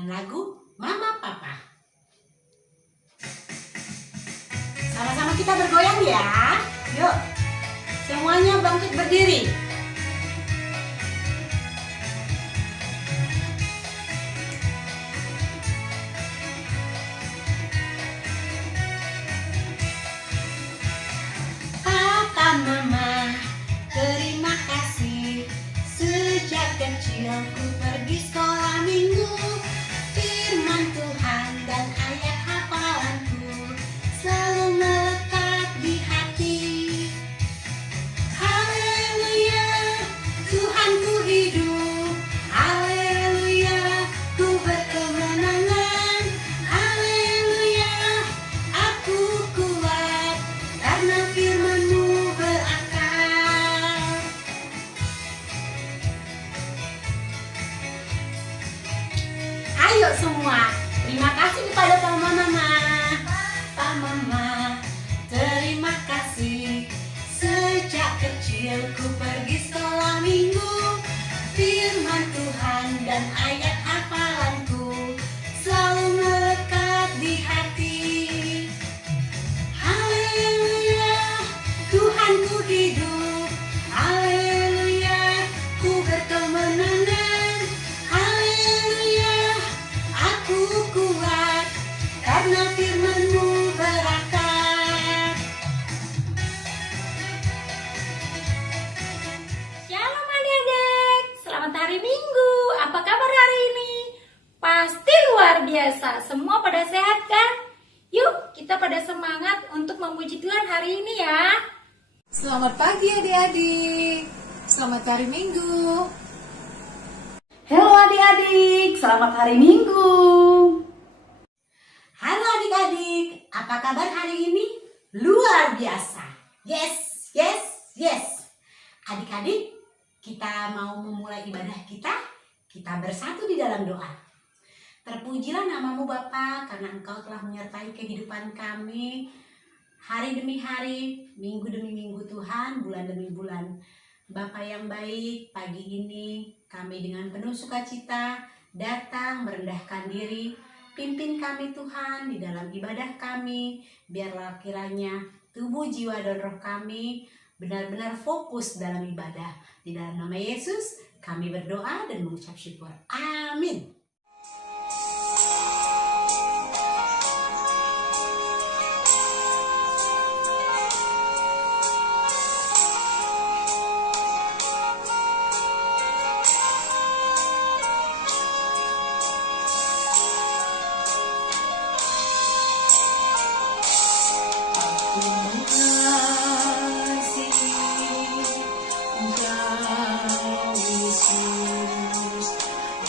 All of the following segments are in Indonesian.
dengan lagu Mama Papa. Sama-sama kita bergoyang ya. Yuk, semuanya bangkit berdiri. Papa, Mama, terima kasih. Sejak kecil ku pergi sekolah minggu. Firman Tuhan dan ayat hafalanku selalu melekat di hati. Haleluya, Tuhanku hidup. Haleluya, ku berkemenangan. Haleluya, aku kuat karena firman-Mu berakar. Ayo semua, terima kasih kepada Papa Mama. Papa Mama, terima kasih. Sejak kecil ku pergi sekolah minggu. Firman Tuhan dan ayat hafalanku selalu melekat di hati. Haleluya, Tuhanku hidup. Haleluya, ku berkemenangan. Haleluya, aku kuat karena firman-Mu berakar. Shalom adik-adik, selamat hari Minggu. Apa kabar hari ini? Pasti luar biasa, semua pada sehat kan? Yuk kita pada semangat untuk memuji Tuhan hari ini ya. Selamat pagi adik-adik, selamat hari Minggu. Halo adik-adik, selamat hari Minggu. Halo adik-adik, apa kabar hari ini? Luar biasa. Yes, yes, yes. Adik-adik, kita mau memulai ibadah kita. Kita bersatu di dalam doa. Terpujilah nama-Mu Bapa, karena Engkau telah menyertai kehidupan kami hari demi hari, minggu demi minggu Tuhan, bulan demi bulan. Bapa yang baik, pagi ini kami dengan penuh sukacita datang merendahkan diri. Pimpin kami Tuhan di dalam ibadah kami, biarlah kiranya tubuh, jiwa, dan roh kami benar-benar fokus dalam ibadah. Di dalam nama Yesus kami berdoa dan mengucap syukur. Amin.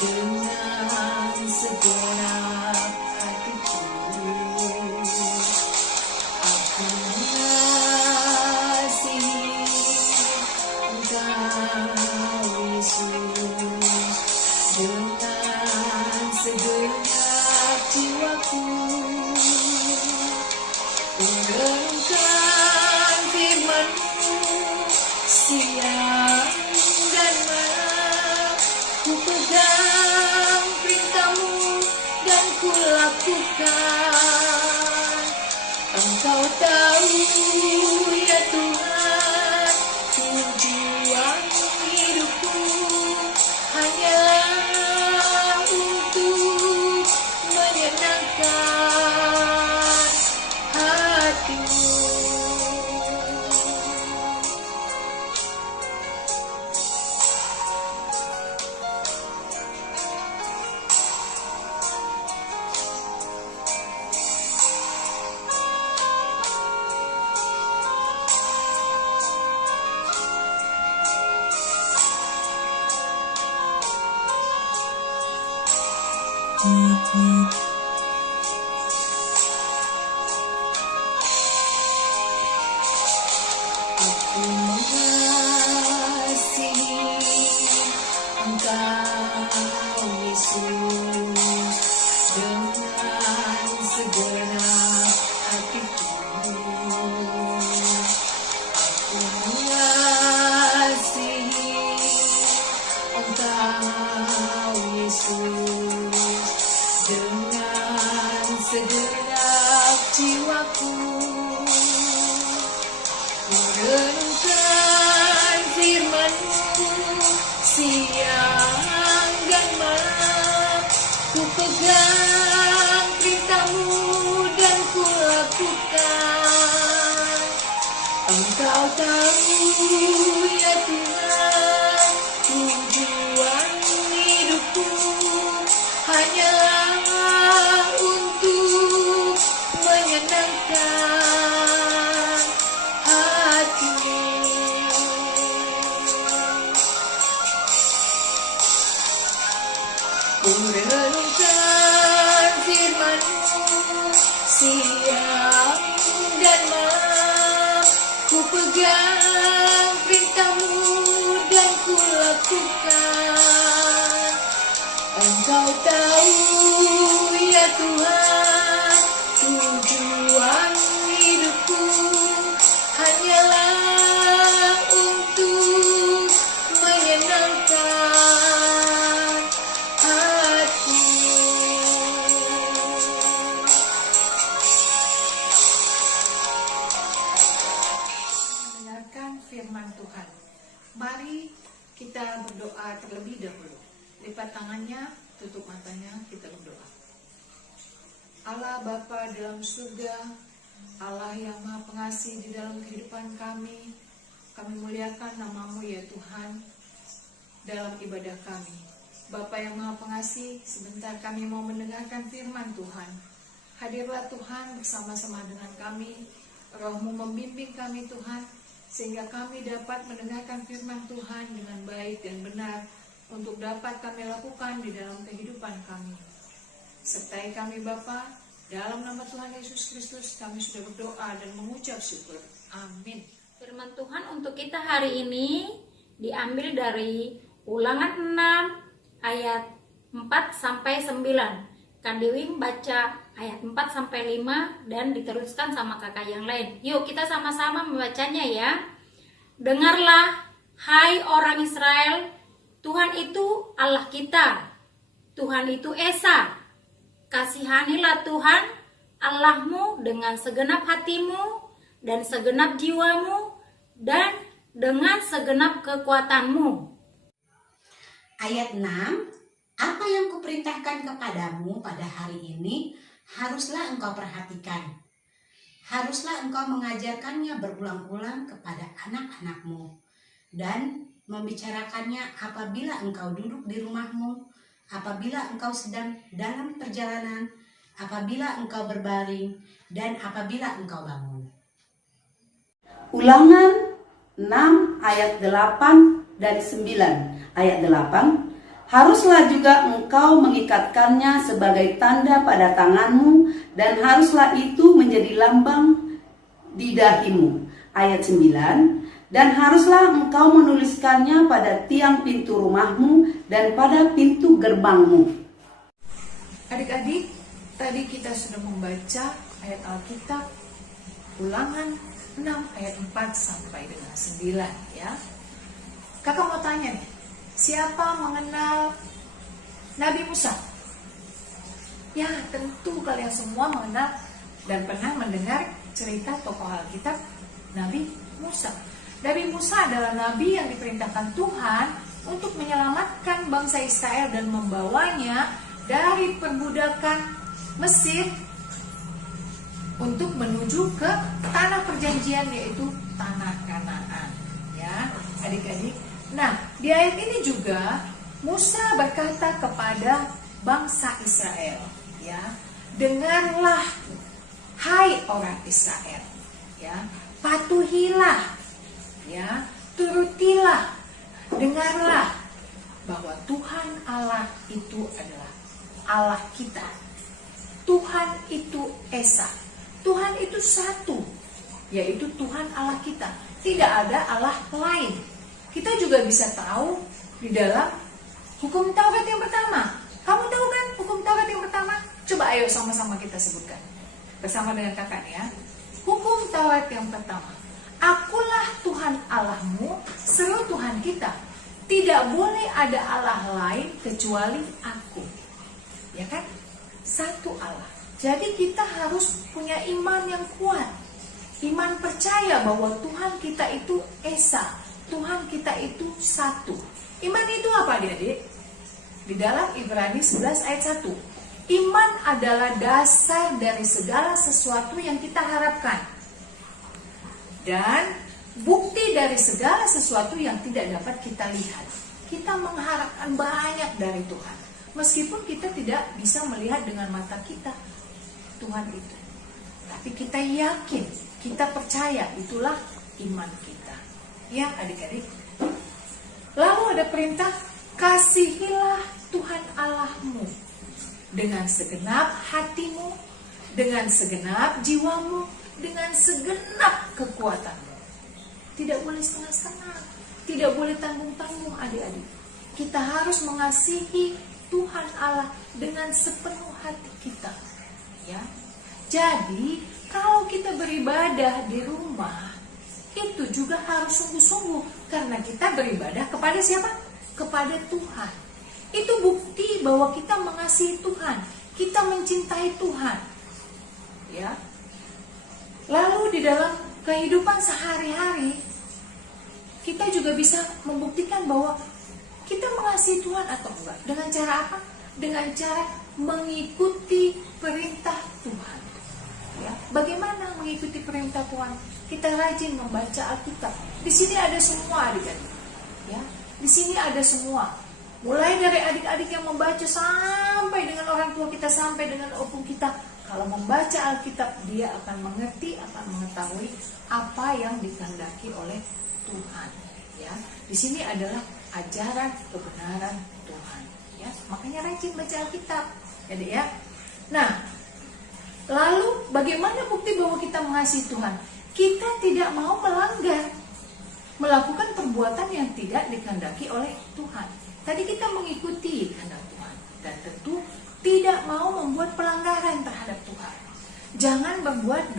Dengan segenap hatiku, aku mengasihi Engkau Yesus. Dengan segenap jiwaku, ku merenungkan firman-Mu siang dan malam. Ku pegang perintah-Mu dan ku lakukan. Engkau tahu ya Tuhan, tujuan hidupku hanyalah untuk menyenangkan hati-Mu. Aku mengasihi Engkau Yesus dengan segenap hatiku. Aku mengasihi Engkau Yesus lakukan. Engkau tahu ya Tuhan, tujuan hidupku hanyalah untuk menyenangkan hati-Mu. Mendengarkan firman Tuhan. Mari kita berdoa terlebih dahulu. Lipat tangannya, tutup matanya, kita berdoa. Allah Bapa dalam surga, Allah yang Maha Pengasih di dalam kehidupan kami muliakan nama-Mu ya Tuhan dalam ibadah kami. Bapa yang Maha Pengasih, sebentar kami mau mendengarkan firman Tuhan. Hadirlah Tuhan bersama-sama dengan kami, Roh-Mu membimbing kami Tuhan, sehingga kami dapat mendengarkan firman Tuhan dengan baik dan benar, untuk dapat kami lakukan di dalam kehidupan kami. Sertai kami Bapa, dalam nama Tuhan Yesus Kristus kami sudah berdoa dan mengucap syukur. Amin. Firman Tuhan untuk kita hari ini diambil dari Ulangan 6 ayat 4-9. Kak Dewi baca ayat 4-5 dan diteruskan sama kakak yang lain. Yuk kita sama-sama membacanya ya. Dengarlah hai orang Israel, Tuhan itu Allah kita, Tuhan itu Esa. Kasihanilah Tuhan Allahmu dengan segenap hatimu dan segenap jiwamu dan dengan segenap kekuatanmu. Ayat 6, apa yang kuperintahkan kepadamu pada hari ini haruslah engkau perhatikan. Haruslah engkau mengajarkannya berulang-ulang kepada anak-anakmu dan membicarakannya apabila engkau duduk di rumahmu, apabila engkau sedang dalam perjalanan, apabila engkau berbaring, dan apabila engkau bangun. Ulangan 6 ayat 8 dan 9. Ayat 8, haruslah juga engkau mengikatkannya sebagai tanda pada tanganmu, dan haruslah itu menjadi lambang di dahimu. Ayat 9, dan haruslah engkau menuliskannya pada tiang pintu rumahmu dan pada pintu gerbangmu. Adik-adik, tadi kita sudah membaca ayat Alkitab Ulangan 6 ayat 4 sampai dengan 9 ya. Kakak mau tanya nih, siapa mengenal Nabi Musa? Ya, tentu kalian semua mengenal dan pernah mendengar cerita tokoh Alkitab Nabi Musa. Nabi Musa adalah nabi yang diperintahkan Tuhan untuk menyelamatkan bangsa Israel dan membawanya dari perbudakan Mesir untuk menuju ke tanah perjanjian, yaitu tanah Kanaan. Ya, adik-adik. Nah, di ayat ini juga Musa berkata kepada bangsa Israel, ya, dengarlah hai orang Israel, ya, patuhilah, ya, turutilah, dengarlah bahwa Tuhan Allah itu adalah Allah kita. Tuhan itu Esa. Tuhan itu satu, yaitu Tuhan Allah kita. Tidak ada Allah lain. Kita juga bisa tahu di dalam hukum Taurat yang pertama. Kamu tahu kan hukum Taurat yang pertama? Coba ayo sama-sama kita sebutkan bersama dengan kakak ya. Hukum Taurat yang pertama, akulah Tuhan Allahmu, seru Tuhan kita. Tidak boleh ada Allah lain kecuali aku. Ya kan? Satu Allah. Jadi kita harus punya iman yang kuat. Iman percaya bahwa Tuhan kita itu Esa. Tuhan kita itu satu. Iman itu apa adik-adik? Di dalam Ibrani 11 ayat 1. Iman adalah dasar dari segala sesuatu yang kita harapkan. Dan bukti dari segala sesuatu yang tidak dapat kita lihat. Kita mengharapkan banyak dari Tuhan. Meskipun kita tidak bisa melihat dengan mata kita Tuhan itu. Tapi kita yakin, kita percaya, itulah iman kita. Ya adik-adik. Lalu ada perintah, kasihilah Tuhan Allahmu dengan segenap hatimu, dengan segenap jiwamu, dengan segenap kekuatanmu. Tidak boleh setengah-setengah, tidak boleh tanggung-tanggung adik-adik. kita harus mengasihi Tuhan Allah dengan sepenuh hati kita. Ya. Jadi, kalau kita beribadah di rumah, itu juga harus sungguh-sungguh karena kita beribadah kepada siapa? Kepada Tuhan. Itu bukti bahwa kita mengasihi Tuhan, kita mencintai Tuhan. Ya. Lalu di dalam kehidupan sehari-hari, kita juga bisa membuktikan bahwa kita mengasihi Tuhan atau enggak. Dengan cara apa? Dengan cara mengikuti perintah Tuhan. Ya, bagaimana mengikuti perintah Tuhan? Kita rajin membaca Alkitab. Di sini ada semua adik-adik. Ya, di sini ada semua. Mulai dari adik-adik yang membaca sampai dengan orang tua kita, sampai dengan opung kita. Kalau membaca Alkitab, dia akan mengerti, akan mengetahui apa yang dikehendaki oleh Tuhan. Ya, di sini adalah ajaran kebenaran Tuhan. Ya, makanya rajin baca Alkitab. Jadi ya. Nah, lalu bagaimana bukti bahwa kita mengasihi Tuhan? Kita tidak mau melanggar, melakukan perbuatan yang tidak dikehendaki oleh Tuhan. Tadi kita mengikuti kehendak Tuhan dan tentu tidak mau membuat pelanggaran terhadap Tuhan. Jangan berbuat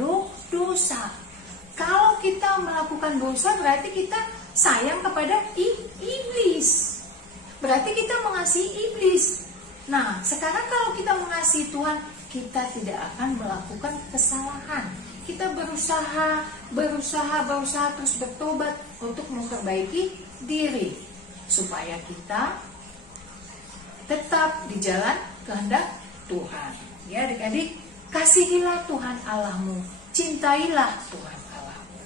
dosa. Kalau kita melakukan dosa berarti kita sayang kepada iblis. Berarti kita mengasihi iblis. Nah, sekarang kalau kita mengasihi Tuhan, kita tidak akan melakukan kesalahan. Kita berusaha terus bertobat untuk memperbaiki diri supaya kita tetap di jalan kehendak Tuhan. Ya, adik-adik, kasihilah Tuhan Allahmu, cintailah Tuhan Allahmu.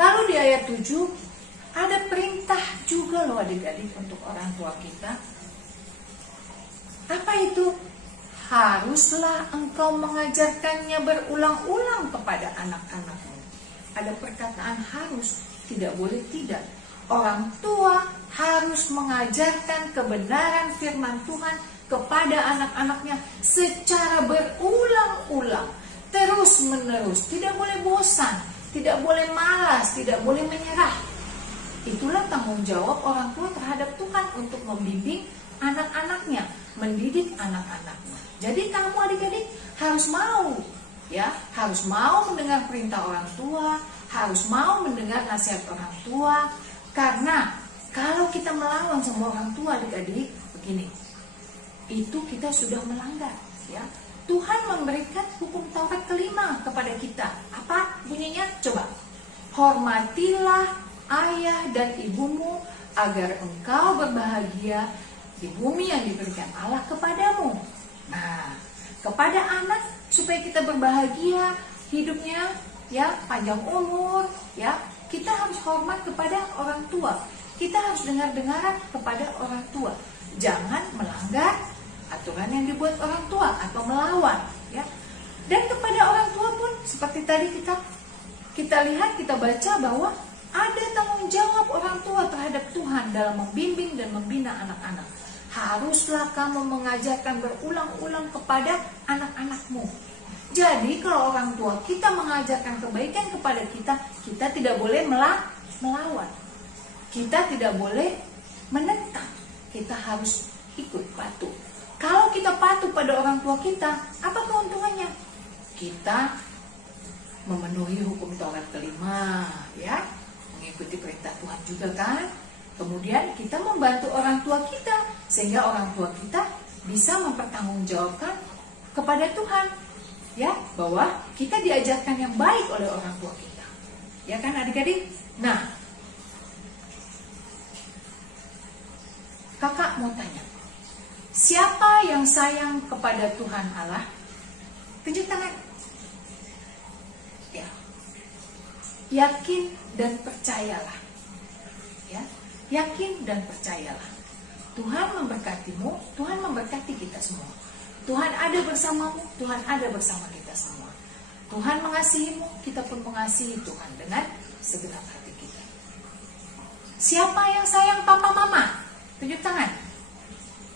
Lalu di ayat 7 ada perintah juga loh adik-adik untuk orang tua kita. Apa itu? Haruslah engkau mengajarkannya berulang-ulang kepada anak-anakmu. Ada perkataan harus, tidak boleh tidak. Orang tua harus mengajarkan kebenaran firman Tuhan kepada anak-anaknya secara berulang-ulang, terus-menerus. Tidak boleh bosan, tidak boleh malas, tidak boleh menyerah. Itulah tanggung jawab orang tua terhadap Tuhan untuk membimbing anak-anaknya, mendidik anak-anaknya. Jadi kamu adik-adik harus mau, ya, harus mau mendengar perintah orang tua, harus mau mendengar nasihat orang tua. Karena kalau kita melawan sama orang tua adik-adik, begini, itu kita sudah melanggar, ya. Tuhan memberikan hukum Taurat kelima kepada kita. Apa bunyinya? Coba. Hormatilah ayah dan ibumu agar engkau berbahagia di bumi yang diberikan Allah kepadamu. Nah, kepada anak supaya kita berbahagia hidupnya, ya, panjang umur, ya, kita harus hormat kepada orang tua. Kita harus dengar-dengaran kepada orang tua. Jangan melanggar aturan yang dibuat orang tua atau melawan, ya. Dan kepada orang tua pun seperti tadi kita lihat, kita baca bahwa ada tanggung jawab orang tua terhadap Tuhan dalam membimbing dan membina anak-anak. Haruslah kamu mengajarkan berulang-ulang kepada anak-anakmu. Jadi kalau orang tua kita mengajarkan kebaikan kepada kita, kita tidak boleh melawan. Kita tidak boleh menentang. Kita harus ikut patuh. Kalau kita patuh pada orang tua kita, apa keuntungannya? Kita memenuhi hukum Taurat kelima, ya, mengikuti perintah Tuhan juga kan. Kemudian kita membantu orang tua kita sehingga orang tua kita bisa mempertanggungjawabkan kepada Tuhan, ya, bahwa kita diajarkan yang baik oleh orang tua kita, ya kan adik-adik. Nah, kakak mau tanya, siapa yang sayang kepada Tuhan Allah? Tunjuk tangan. Ya, yakin dan percayalah, ya, yakin dan percayalah. Tuhan memberkatimu, Tuhan memberkati kita semua. Tuhan ada bersamamu, Tuhan ada bersama kita semua. Tuhan mengasihimu, kita pun mengasihi Tuhan dengan segenap hati kita. Siapa yang sayang papa mama? Tunjuk tangan.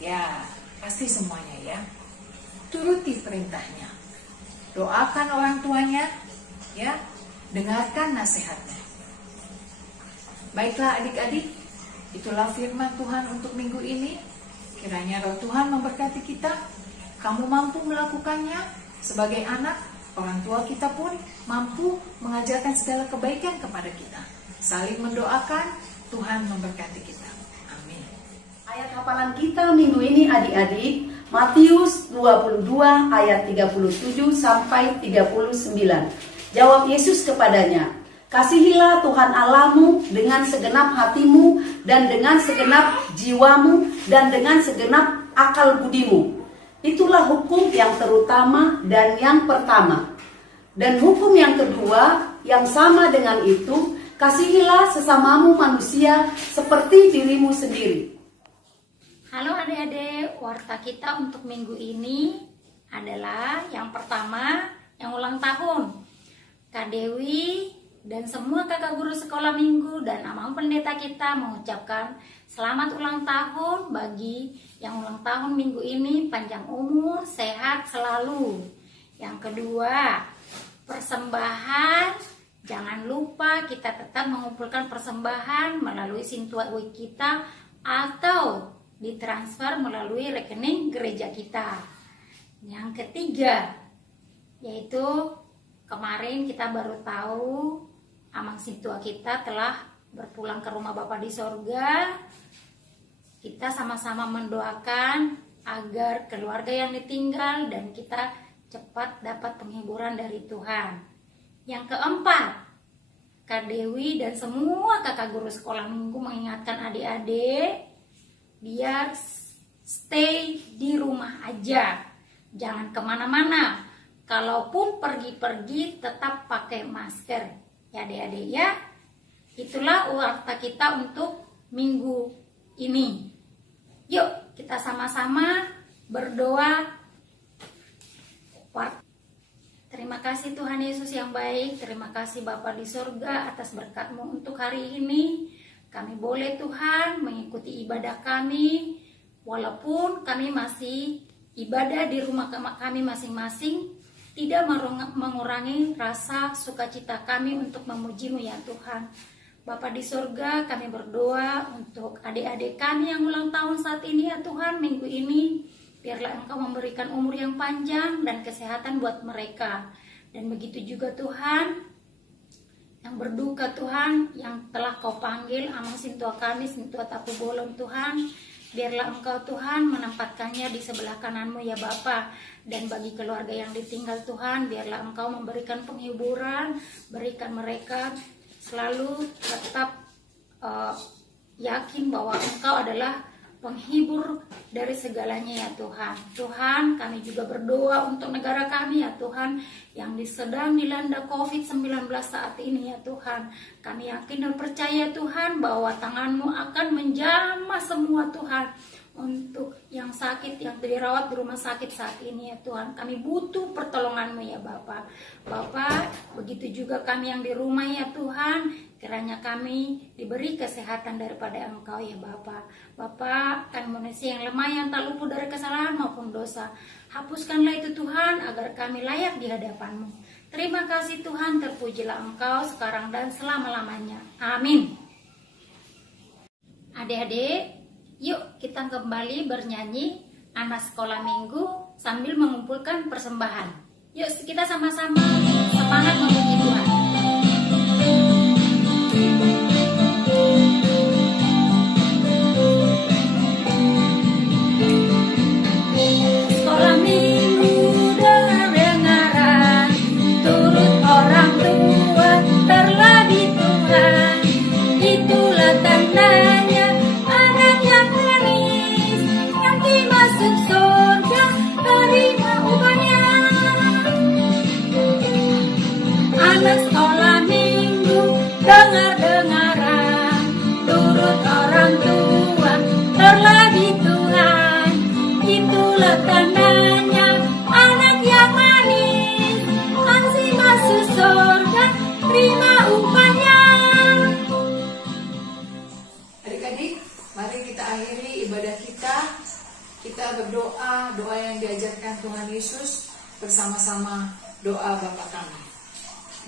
Ya, pasti semuanya ya. Turuti perintahnya. Doakan orang tuanya, ya. Dengarkan nasihatnya. Baiklah adik-adik, Itulah firman Tuhan untuk minggu ini. Kiranya roh Tuhan memberkati kita. Kamu mampu melakukannya sebagai anak. Orang tua kita pun mampu mengajarkan segala kebaikan kepada kita. Saling mendoakan, Tuhan memberkati kita. Amin. Ayat hafalan kita minggu ini adik-adik, Matius 22 ayat 37 sampai 39. Jawab Yesus kepadanya, "Kasihilah Tuhan Allahmu dengan segenap hatimu dan dengan segenap jiwamu dan dengan segenap akal budimu. Itulah hukum yang terutama dan yang pertama. Dan hukum yang kedua yang sama dengan itu, kasihilah sesamamu manusia seperti dirimu sendiri." Halo adik-adik, warta kita untuk minggu ini adalah yang pertama, yang ulang tahun. Kak Dewi dan semua kakak guru sekolah minggu dan amang pendeta kita mengucapkan selamat ulang tahun bagi yang ulang tahun minggu ini, panjang umur, sehat selalu. Yang kedua, persembahan. Jangan lupa kita tetap mengumpulkan persembahan melalui Sintua Week kita atau ditransfer melalui rekening gereja kita. Yang ketiga, yaitu kemarin kita baru tahu amang Sintua kita telah berpulang ke rumah Bapa di sorga. Kita sama-sama mendoakan agar keluarga yang ditinggal dan kita cepat dapat penghiburan dari Tuhan. Yang keempat, Kak Dewi dan semua kakak guru sekolah minggu mengingatkan adik-adik biar stay di rumah aja, jangan kemana-mana. Kalaupun pergi-pergi tetap pakai masker ya adik-adik ya. Itulah warta kita untuk minggu ini. Yuk kita sama-sama berdoa. Terima kasih Tuhan Yesus yang baik. Terima kasih Bapa di surga atas berkat-Mu untuk hari ini. Kami boleh Tuhan mengikuti ibadah kami, walaupun kami masih ibadah di rumah kami masing-masing, tidak mengurangi rasa sukacita kami untuk memuji-Mu ya Tuhan. Bapa di surga, kami berdoa untuk adik-adik kami yang ulang tahun saat ini ya Tuhan, minggu ini. Biarlah Engkau memberikan umur yang panjang dan kesehatan buat mereka. Dan begitu juga Tuhan, yang berduka Tuhan, yang telah Kau panggil amang Sintua kami, Sintua Tapu Bolon Tuhan. Biarlah Engkau Tuhan menempatkannya di sebelah kanan-Mu ya Bapa. Dan bagi keluarga yang ditinggal Tuhan, biarlah Engkau memberikan penghiburan, berikan mereka selalu tetap yakin bahwa Engkau adalah penghibur dari segalanya ya Tuhan. Tuhan, kami juga berdoa untuk negara kami ya Tuhan, yang sedang dilanda COVID-19 saat ini ya Tuhan. Kami yakin dan percaya Tuhan bahwa tangan-Mu akan menjamah semua Tuhan. Untuk yang sakit, yang dirawat di rumah sakit saat ini ya Tuhan, kami butuh pertolongan-Mu ya Bapa. Bapa, begitu juga kami yang di rumah ya Tuhan, kiranya kami diberi kesehatan daripada Engkau ya Bapa. Bapa, kami manusia yang lemah yang tak luput dari kesalahan maupun dosa. Hapuskanlah itu Tuhan agar kami layak di hadapan-Mu. Terima kasih Tuhan, terpujilah Engkau sekarang dan selama-lamanya. Amin. Adik-adik, yuk kita kembali bernyanyi anak sekolah minggu sambil mengumpulkan persembahan. Yuk kita sama-sama semangat memuji Tuhan. Sekolah minggu dengar-dengaran, turut orang tua terlebih Tuhan. Itulah tandanya anak yang manis, nanti masuk surga terima upahnya. Anak sekolah minggu dengar-dengaran, turut orang tua terlebih Tuhan. Itulah tandanya anak yang manis, nanti masuk surga terima upahnya. Adik-adik, mari kita akhiri ibadah kita. Kita berdoa, doa yang diajarkan Tuhan Yesus bersama-sama, doa Bapa kami.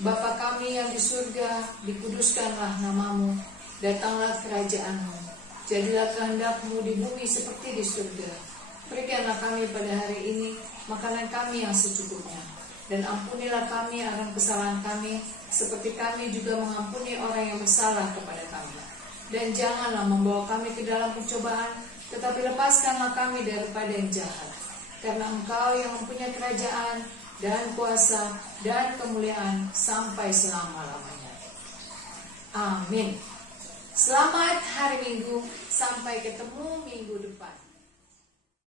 Bapa kami yang di surga, dikuduskanlah nama-Mu, datanglah kerajaan-Mu. Jadilah kehendak-Mu di bumi seperti di surga. Berikanlah kami pada hari ini makanan kami yang secukupnya. Dan ampunilah kami akan kesalahan kami, seperti kami juga mengampuni orang yang bersalah kepada kami. Dan janganlah membawa kami ke dalam pencobaan, tetapi lepaskanlah kami daripada yang jahat. Karena Engkau yang mempunyai kerajaan, dan kuasa, dan kemuliaan sampai selama-lamanya. Amin. Selamat hari Minggu, sampai ketemu minggu depan.